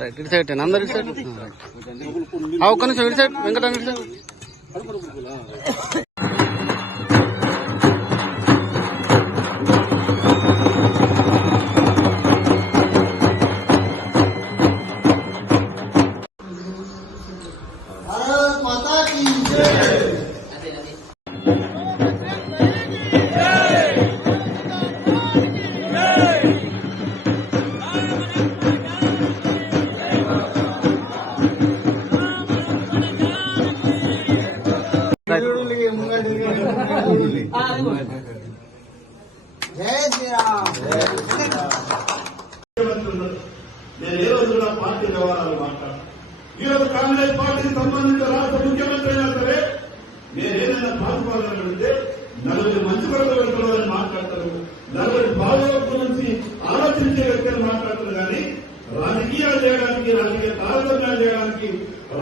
Right ఇటు side అందరు ఇటు సైడ్ ఒక్క నిమిషం ఇటు సైడ్ వెంకట ఇటు సైడ్ జై శ్రీరామ్. నేను ఏ రోజు కూడా పార్టీ వ్యవహారాలు మాట్లాడు. ఈరోజు కాంగ్రెస్ పార్టీకి సంబంధించిన రాష్ట్ర ముఖ్యమంత్రి అయినా సరే నేను ఏదైనా పాల్గొనాలని వెళ్తే నలుగురి మంచి కొరకు వెళ్తున్నామని మాట్లాడతారు, నలుగురి బాగోగుల గురించి ఆలోచించే వ్యక్తులు మాట్లాడతారు. కానీ రాజకీయాలు చేయడానికి, రాజకీయ తారతమ్యాలు చేయడానికి,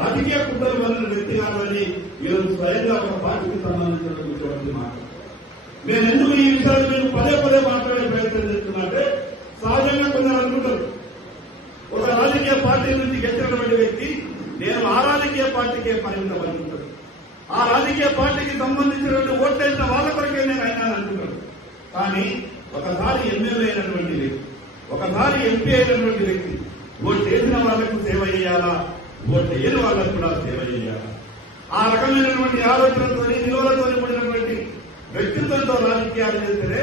రాజకీయ కుట్రలు వల్ల వ్యక్తి కావాలని ఈరోజు స్వయంగా ఒక పార్టీకి సంబంధించిన ముఖ్యమంత్రి మాట్లాడతారు. నేను ఎందుకు ఈ విషయాలు నేను పదే పదే మాట్లాడే ప్రయత్నం చేస్తున్నట్టే, సహజంగా కొందరు అనుకుంటారు ఒక రాజకీయ పార్టీ నుంచి గెలిచినటువంటి వ్యక్తి నేను ఆ రాజకీయ పార్టీకే పరిమితం అనుకుంటాడు, ఆ రాజకీయ పార్టీకి సంబంధించినటువంటి ఓట్లైన వాళ్ళ కొరకే నేను అయినా అనుకుంటాడు. కానీ ఒకసారి ఎమ్మెల్యే అయినటువంటి వ్యక్తి, ఒకసారి ఎంపీ అయినటువంటి వ్యక్తి ఓటు చేసిన వాళ్లకు సేవ చేయాలా, ఓటు చేయని వాళ్లకు కూడా సేవ చేయాలా, ఆ రకమైనటువంటి ఆలోచనతో నిలువలతో కూడినటువంటి వ్యక్తిత్వంతో రాజకీయాలు చేస్తే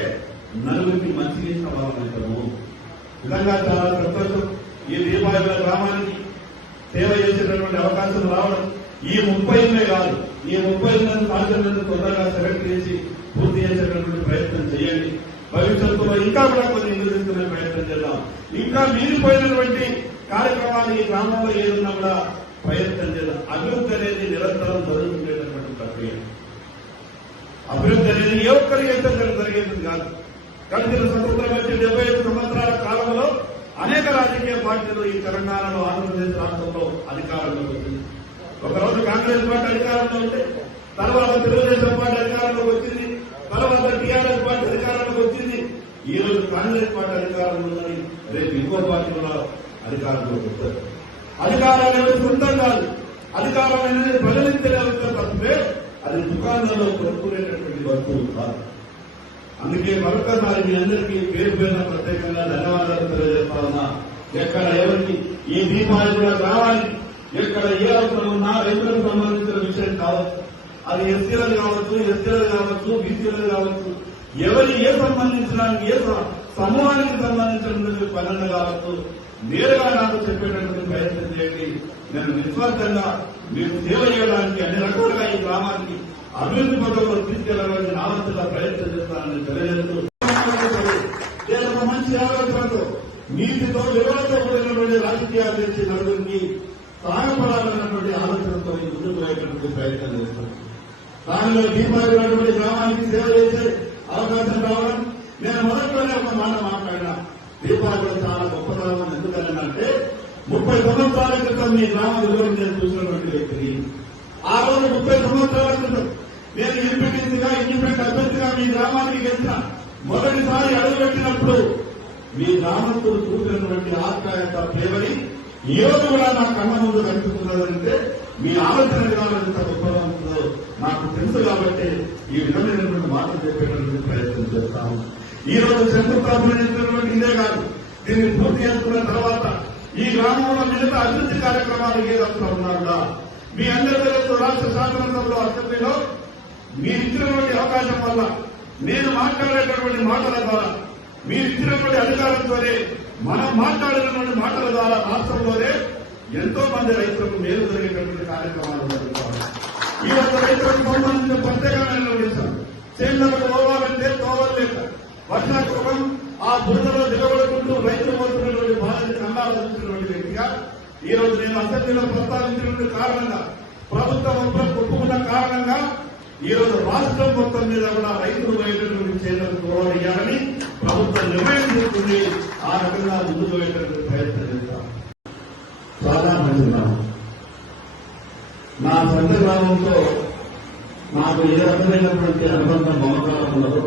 నలుగురికి మంచి చేసిన వాళ్ళము. నిజంగా చాలా సంతోషం. ఈ దీపావళి గ్రామానికి సేవ చేసేటటువంటి అవకాశం రావడం, ఈ 30 కాదు, ఈ 30 కాన్సెప్ట్లను తొందరగా సెలెక్ట్ చేసి పూర్తి చేసేటటువంటి ప్రయత్నం చేయండి. భవిష్యత్తులో ఇంకా కూడా కొన్ని నిర్వహిస్తున్న ప్రయత్నం చేద్దాం. ఇంకా మిగిలిపోయినటువంటి కార్యక్రమాలు ఈ గ్రామంలో ఏదన్నా కూడా ప్రయత్నం చేద్దాం. అభివృద్ధి అనేది నిరంతరం జరుగుతుండేటటువంటి ప్రక్రియ. అభివృద్ధి అనేది ఏ ఒక్కరికి అయితే జరిగేది కాదు. గడిచిన స్వతంత్రం వచ్చి 75 సంవత్సరాల కాలంలో అనేక రాజకీయ పార్టీలు ఈ తెలంగాణలో, ఆంధ్రప్రదేశ్ రాష్ట్రంలో అధికారంలోకి వచ్చింది. ఒకరోజు కాంగ్రెస్ పార్టీ అధికారంలో ఉంటే, తర్వాత తెలుగుదేశం పార్టీ అధికారంలోకి వచ్చింది, తర్వాత టీఆర్ఎస్ పార్టీ అధికారంలోకి వచ్చింది. ఈ రోజు కాంగ్రెస్ పార్టీ అధికారంలో ఉందని రేపు ఇంకో పార్టీలో అధికారంలోకి వస్తారు. అధికారాలు అనేది సొంతం కాదు, అధికారం అనేది ప్రజలించే తప్పితే అది దుకాణంలో కొనుక్కునేటటువంటి వస్తువులు కాదు. అందుకే మరొకసారి మీ అందరికీ పేరు పేరున ప్రత్యేకంగా ధన్యవాదాలు తెలియజేస్తా ఉన్నా. ఎక్కడ ఎవరికి ఈ దీపావళి కూడా రావాలి, ఎక్కడ ఏ అవసరం ఉన్నా రైతులకు సంబంధించిన విషయం కావచ్చు, అది ఎస్సీలకు కావచ్చు, ఎస్టీలకు కావచ్చు, బీసీలకు కావచ్చు, ఎవరి ఏ సంబంధించిన ఏ సమూహానికి సంబంధించినటువంటి పనులు కావచ్చు, నేరుగా నాకు చెప్పేటటువంటి ప్రయత్నం చేయండి. నేను నిస్వార్థంగా మీరు సేవ చేయడానికి అన్ని రకాలుగా ఈ గ్రామానికి అభివృద్ధి పథకంలో తీసుకెళ్లాలని ఆలోచన ప్రయత్నం చేస్తానని తెలియజేస్తూ, నేను ఒక మంచి ఆలోచనతో నీతితో విలువలతో కూడినటువంటి రాజకీయాలు చేసి నలుగురికి సాగపడాలన్నటువంటి ఆలోచనతో ముందుకు పోయేటటువంటి ప్రయత్నం చేస్తాను. దానిలో దీపావళి గ్రామానికి సేవ చేసే అవకాశం రావడం, నేను మొదట్లోనే ఒక మాట మాట్లాడినా, దీపావళి చాలా గొప్పతనం ఎందుకనంటే 30 సంవత్సరాల క్రితం మీ గ్రామ విలువని నేను చూసినటువంటి వ్యక్తిని. ఆ రోజు 30 సంవత్సరాల క్రితం నేను ఎంపీటీసీగా, ఇండిపెండెంట్ అభ్యర్థిగా మీ గ్రామానికి గెలిచిన మొదటిసారి అడుగుపెట్టినప్పుడు మీ గ్రామస్తులు చూసినటువంటి ఆప్యాయత, ప్రేమని ఈ రోజు కూడా నా కళ్ళ ముందు కనిపిస్తున్నదంటే మీ ఆలోచన విధానం ఎంత గొప్పగా ఉంటుందో నాకు తెలుసు. కాబట్టి ఈ విధమైనటువంటి మాటలు చెప్పేటటువంటి ప్రయత్నం చేస్తాము. ఈ రోజు శంకుస్థాపన ఇదే కాదు, దీన్ని పూర్తి చేసుకున్న తర్వాత ఈ గ్రామంలో మిగతా అభివృద్ధి కార్యక్రమాలు ఏ రాష్ట్రంలో ఉన్నారుగా మీ అందరి తెలుసు. రాష్ట్ర శాసనసభలో అసెంబ్లీలో మీరు ఇచ్చినటువంటి అవకాశం వల్ల, నేను మాట్లాడేటటువంటి మాటల ద్వారా, మీరు ఇచ్చినటువంటి అధికారంతోనే, మనం మాట్లాడినటువంటి మాటల ద్వారా రాష్ట్రంలోనే ఎంతో మంది రైతులకు మేలు జరిగేటటువంటి కార్యక్రమాలు జరుగుతాయి. ఈ యొక్క రైతులకు సంబంధించిన ప్రత్యేకమైన విషయం, చేనులకు పోవాలంటే తోవలేక వర్షాకాలం ఆ బురదలో దిగబడుకుంటూ రైతులు పోతున్నటువంటి బాధని కన్నాలు చూసినటువంటి వ్యక్తిగా ఈ రోజు నేను అసెంబ్లీలో ప్రస్తావించినటువంటి కారణంగా, ప్రభుత్వం ఒప్పుకున్న కారణంగా ఈ రోజు రాష్ట్రం మొత్తం మీద కూడా రైతులు పోయేటటువంటి చేతులకు తోడయ్యాలని ప్రభుత్వం నిర్ణయం తీసుకుంది. ఆ రకంగా ముందుకు పోయేటటువంటి ప్రయత్నం చేస్తాం. చాలా మంది నా సొంత గ్రామంతో నాకు ఏ రకమైనటువంటి అనుబంధం మమకారం ఉండదు.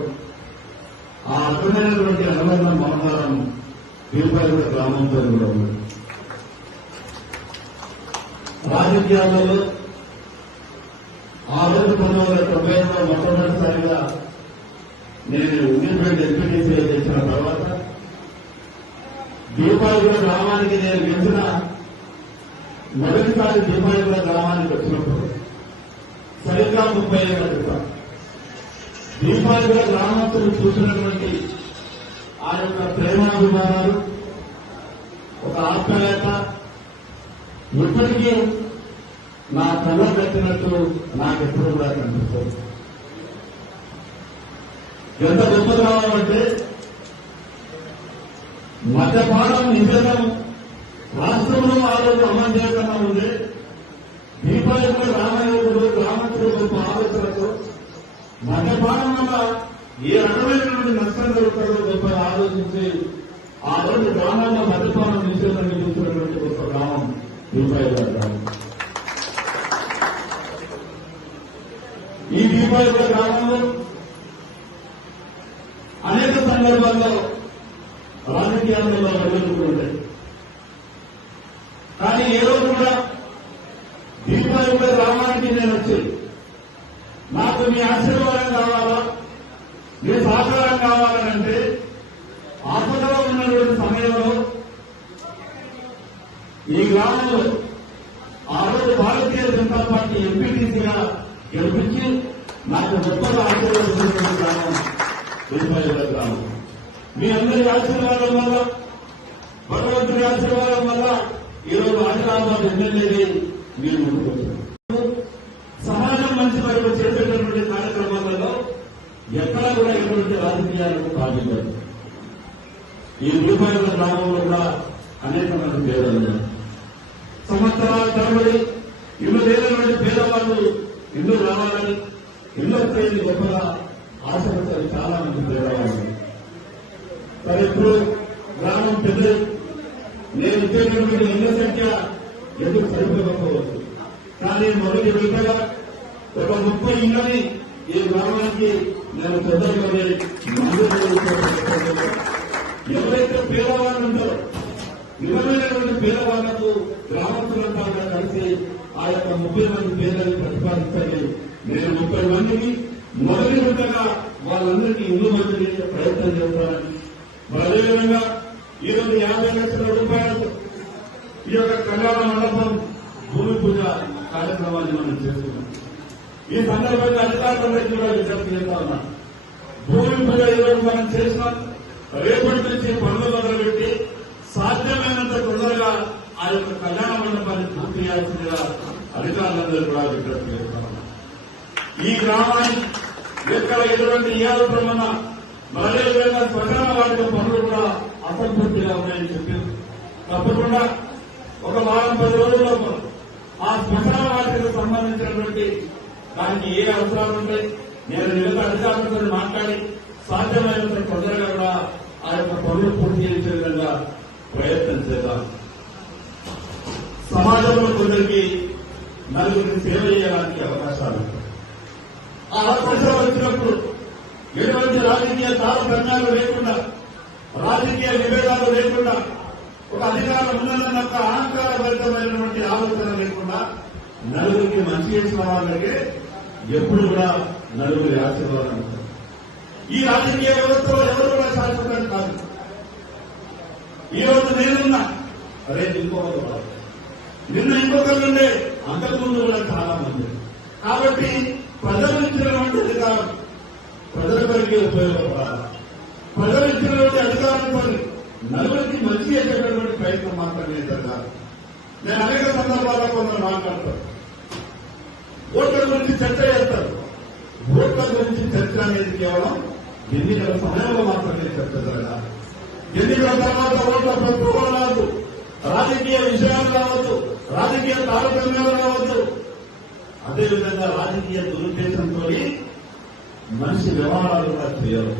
ఆ రకమైనటువంటి అనుబంధ మమకారం వీరపాయగూడ గ్రామంతో కూడా ఉంది. రాజకీయాలలో ఆ రోజు 1990లో మొట్టమొదటిసారిగా నేను ఇండిపెండెంట్ ఎంపీటీసీ చేసిన తర్వాత దీపాయగూడ గ్రామానికి నేను గెలిచిన మొదటిసారి దీపాయగూడ గ్రామానికి వచ్చినప్పుడు సరిగ్గా 30 ఏళ్ల క్రితం దీపాయగూడ గ్రామస్తులు చూసినటువంటి ఆ యొక్క ప్రేమాభిమానాలు, ఒక ఆప్యాయత ఇప్పటికీ నా కళ్ళ పెట్టినట్టు నాకెప్పుడు కూడా కనిపిస్తుంది. ఎంత గొప్ప గ్రామం అంటే మద్యపానం నిషేధం రాష్ట్రంలో ఆ రోజు అమలు చేయకుండా ఉంది. దీపావళి రామయోగుడు గ్రామస్తులు గొప్ప ఆలోచనతో మద్యపానం వల్ల ఏ రకమైనటువంటి నష్టం జరుగుతుందో గొప్ప ఆలోచించి ఆ రోజు గ్రామంలో మద్యపానం నిషేధం విధించినటువంటి గొప్ప గ్రామం దీపావళి గ్రామం. ఈ దీపావళి గ్రామంలో అనేక సందర్భాల్లో రాజకీయాలలో వెలుగుతుంటాయి. కానీ ఏ రోజు కూడా దీపావళి గ్రామానికి నేను వచ్చి నాకు మీ ఆశీర్వాదం కావాలా, మీ సహకారం కావాలనంటే ఆపదలో ఉన్నటువంటి సమయంలో ఈ గ్రామంలో ఆ రోజు భారతీయ జనతా పార్టీ ఎంపీటీసీగా గెలిపించి నాకు గొప్పగా ఆశీర్వదించినటువంటి గ్రామం దీపావళి గ్రామం. మీ అందరి ఆశీర్వాదం వల్ల, భగవంతుడి ఆశీర్వాదం వల్ల ఈరోజు ఆదిలాబాద్ ఎమ్మెల్యేని మీరు ముందుకొచ్చారు. సమాజం మంచి వరకు చేసేటటువంటి కార్యక్రమాలలో ఎక్కడా కూడా ఎటువంటి రాజకీయాలకు పాల్గొన్నారు. ఈ దీపావళి గ్రామంలో కూడా అనేక మంది పేదలు సంవత్సరాల తరబడి ఇల్లు లేనటువంటి పేదవాళ్ళు ఇల్లు రావాలని, ఇల్లు వస్తాయని గొప్పగా ఆశపడతారు చాలా మంది పేదవాళ్ళు. మరి ఇప్పుడు గ్రామం పెద్దది, నేను ఇచ్చేటటువంటి ఇళ్ల సంఖ్య ఎందుకు సరిపోకపోవచ్చు. కానీ మొదటి విడతగా ఒక 30 ఇళ్లని ఈ గ్రామానికి నేను పెద్దలోనే ఎవరైతే పేదవాళ్ళు ఉంటారో నిజమైనటువంటి పేదవాళ్లకు గ్రామస్తులంతా కూడా కలిసి ఆ యొక్క 30 మంది పేదలను ప్రతిపాదించని నేను 30 మందికి మొదటి విడతగా వాళ్ళందరికీ ఇల్లు మందిని ప్రయత్నం చేస్తానని, అదేవిధంగా ఈరోజు 50 లక్షల రూపాయలతో ఈ యొక్క కళ్యాణ మండపం భూమి పూజ కార్యక్రమాన్ని మనం చేస్తున్నాం. ఈ సందర్భంగా అధికారులందరికీ కూడా విజ్ఞప్తి చేస్తా ఉన్నాం. భూమి పూజ ఈరోజు మనం చేసినాం. రేపటి నుంచి పనులు మొదలుపెట్టి సాధ్యమైనంత తొందరగా ఆ యొక్క కళ్యాణ మండపాన్ని పూర్తి చేయాల్సిందిగా అధికారులందరూ కూడా విజ్ఞప్తి చేస్తా ఉన్నాం. ఈ గ్రామానికి ఎక్కడ ఎటువంటి ఏ అవసరమన్నా అదేవిధంగా శ్మశాన వాటిక పనులు కూడా అసంపూర్తిగా ఉన్నాయని చెప్పి తప్పకుండా ఒక వారం 10 రోజుల్లో ఆ శ్మశాన వాటికి సంబంధించినటువంటి దానికి ఏ అవసరాలు ఉంటాయి నేను మిగతా అధికారులతో మాట్లాడి సాధ్యమైనంత తొందరగా కూడా ఆ యొక్క పనులు పూర్తి చేసే విధంగా ప్రయత్నం చేద్దాం. సమాజంలో కొందరికి నలుగురికి సేవ చేయడానికి అవకాశాలు, ఆ అవకాశాలు వచ్చినప్పుడు ఎటువంటి రాజకీయ తారతమ్యాలు లేకుండా, రాజకీయ విభేదాలు లేకుండా, ఒక అధికారం ఉన్నదన్న ఒక అహంకారభరితమైనటువంటి ఆలోచన లేకుండా నలుగురికి మంచి చేసిన వాళ్ళకే ఎప్పుడు కూడా నలుగురి ఆశీర్వాదం ఉంటుంది. ఈ రాజకీయ వ్యవస్థలో ఎవరు కూడా శాశ్వతం కాదు. ఈ రోజు నేనున్నా, రేపు ఇంకొకరు కాదు, నిన్న ఇంకొకరుండే, అంతకుముందు కూడా చాలా మంది. కాబట్టి ప్రజలు ఇచ్చినటువంటి అధికారం ప్రజలకి ఉపయోగపడాలి. ప్రజలు ఇచ్చినటువంటి అధికారంతో నలుగురికి మంచి చేసేటటువంటి ప్రయత్నం మాత్రమే జరగాలి. నేను అనేక సందర్భాల్లో కొందరు మాట్లాడతాను, ఓట్ల గురించి చర్చ చేస్తారు. ఓట్ల గురించి చర్చ అనేది కేవలం ఎన్నికల సమయంలో మాత్రమే చర్చ జరగాలి. ఎన్నికల తర్వాత ఓట్ల ప్రతిభ రావద్దు, రాజకీయ విషయాలు రావద్దు, రాజకీయ తారతమ్యాలు రావద్దు. అదేవిధంగా రాజకీయ దురుద్దేశంతో మనిషి వ్యవహారాలు కూడా చేయరు.